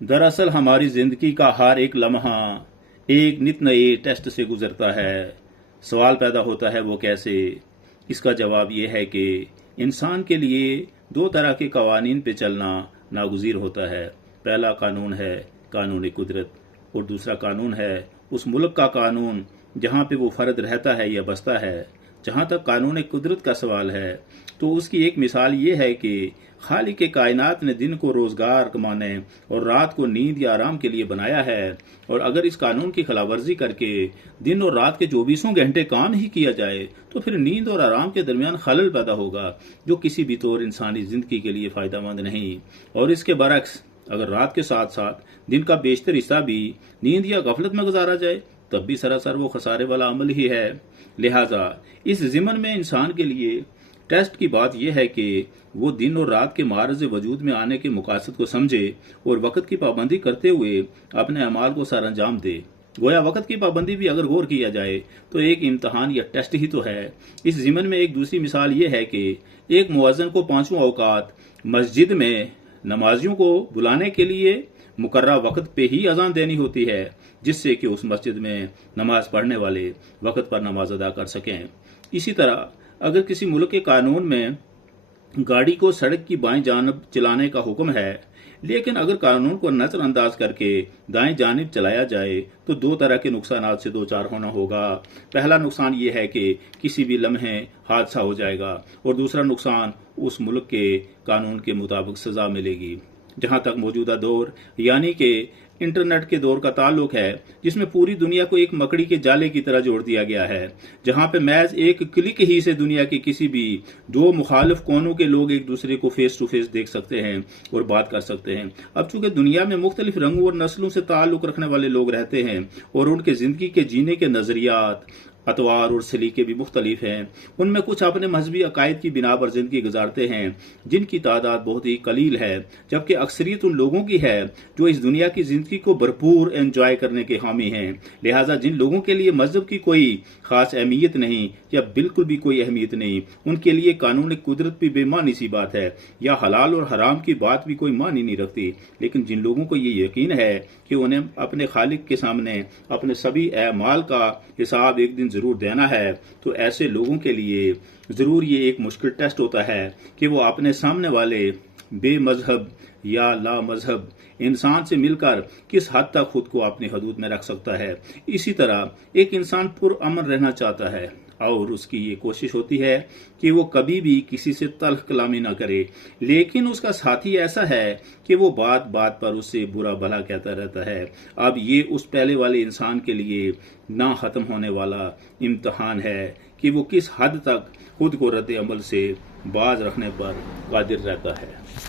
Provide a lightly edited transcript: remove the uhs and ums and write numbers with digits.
दरअसल हमारी जिंदगी का हर एक लम्हा एक नित नए टेस्ट से गुजरता है। सवाल पैदा होता है वो कैसे? इसका जवाब ये है कि इंसान के लिए दो तरह के कवानीन पे चलना नागुज़ीर होता है। पहला कानून है कानून कुदरत और दूसरा कानून है उस मुल्क का कानून जहाँ पे वो फ़र्द रहता है या बसता है। जहाँ तक कानून कुदरत का सवाल है तो उसकी एक मिसाल ये है कि खालिक कायनात ने दिन को रोज़गार कमाने और रात को नींद या आराम के लिए बनाया है, और अगर इस कानून की खिलाफवर्जी करके दिन और रात के 24 घंटे काम ही किया जाए तो फिर नींद और आराम के दरमियान खलल पैदा होगा जो किसी भी तौर इंसानी जिंदगी के लिए फ़ायदेमंद नहीं। और इसके बरक्स अगर रात के साथ साथ दिन का बेशतर हिस्सा भी नींद या गफलत में गुजारा जाए तब भी सरासर वो खसारे वाला अमल ही है। लिहाजा इस ज़िमन में इंसान के लिए टेस्ट की बात यह है कि वो दिन और रात के मारज़ वजूद में आने के मकासद को समझे और वक़्त की पाबंदी करते हुए अपने अमाल को सरअंजाम दे। गोया वक़्त की पाबंदी भी अगर गौर किया जाए तो एक इम्तहान या टेस्ट ही तो है। इस ज़िमन में एक दूसरी मिसाल ये है कि एक मुअज्जिन को 5 औकात मस्जिद में नमाजियों को बुलाने के लिए मुकर्रा वक़्त पे ही अजान देनी होती है, जिससे कि उस मस्जिद में नमाज पढ़ने वाले वक़्त पर नमाज अदा कर सकें। इसी तरह अगर किसी मुल्क के कानून में गाड़ी को सड़क की बाएं जानिब चलाने का हुक्म है, लेकिन अगर कानून को नजरअंदाज करके दाएं जानिब चलाया जाए तो दो तरह के नुकसानात से दो चार होना होगा। पहला नुकसान ये है कि किसी भी लम्हे हादसा हो जाएगा और दूसरा नुकसान उस मुल्क के कानून के मुताबिक सजा मिलेगी। जहाँ तक मौजूदा दौर यानी कि इंटरनेट के दौर का ताल्लुक है, जिसमें पूरी दुनिया को एक मकड़ी के जाले की तरह जोड़ दिया गया है, जहां पे महज एक क्लिक ही से दुनिया के किसी भी दो मुखालिफ कोनों के लोग एक दूसरे को फेस टू फेस देख सकते हैं और बात कर सकते हैं। अब चूंकि दुनिया में मुख्तलिफ रंगों और नस्लों से ताल्लुक रखने वाले लोग रहते हैं और उनके जिंदगी के जीने के नजरियात, अतवार और सलीके भी मुख्तलिफ हैं, उनमें कुछ अपने मजहबी अकायद की बिना पर जिंदगी गुजारते हैं जिनकी तादाद बहुत ही कलील है, जबकि अक्सरियत उन लोगों की है जो इस दुनिया की जिंदगी को भरपूर एंजॉय करने के हामी हैं। लिहाजा जिन लोगों के लिए मजहब की कोई खास अहमियत नहीं या बिल्कुल भी कोई अहमियत नहीं, उनके लिए कानून कुदरत भी बेमानी सी बात है या हलाल और हराम की बात भी कोई मानी नहीं रखती। लेकिन जिन लोगों को ये यकीन है कि उन्हें अपने खालिक के सामने अपने सभी अमाल का हिसाब एक दिन जरूर देना है, तो ऐसे लोगों के लिए जरूर ये एक मुश्किल टेस्ट होता है कि वो अपने सामने वाले बेमजहब या ला मजहब इंसान से मिलकर किस हद तक खुद को अपनी हदूद में रख सकता है। इसी तरह एक इंसान पुरअमन रहना चाहता है और उसकी ये कोशिश होती है कि वो कभी भी किसी से तल्ख कलामी ना करे, लेकिन उसका साथी ऐसा है कि वो बात बात पर उससे बुरा भला कहता रहता है। अब ये उस पहले वाले इंसान के लिए ना खत्म होने वाला इम्तहान है कि वो किस हद तक खुद को रद्द अमल से बाज रखने पर कादिर रहता है।